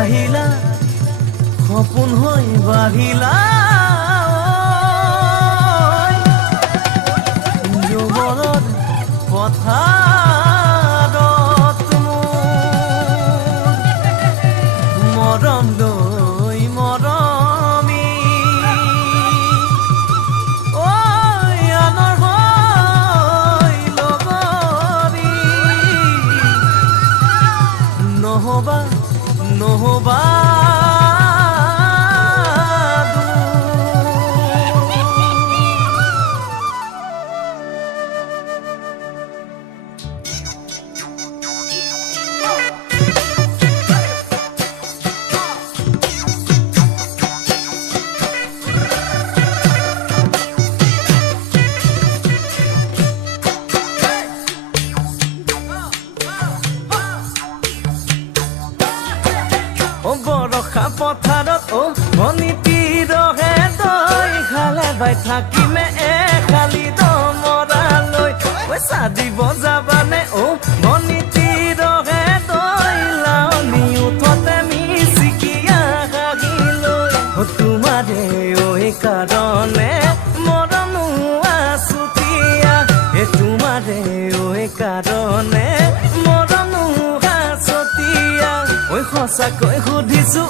আহিলা সপোন হৈ বাঢ়িলা যুৱৰত পথাৰত মৰম লৈ মৰমি আনৰ হৈ লগৰী নহবা নহবা বৰষা পথাৰত অনিতি ৰহে তই খালে বাই থাকিমে খালি দমৰালৈ পইচা দিব যাবানে অনিতি ৰহে তই লাউনি উঠতে মিচিকিয়া হাগিলৈ তোমাৰে কাৰণে মৰমো আছুতীয়া তোমাৰে কাৰণে মৰমো আছতীয়া সঁচাকৈ সুধিছো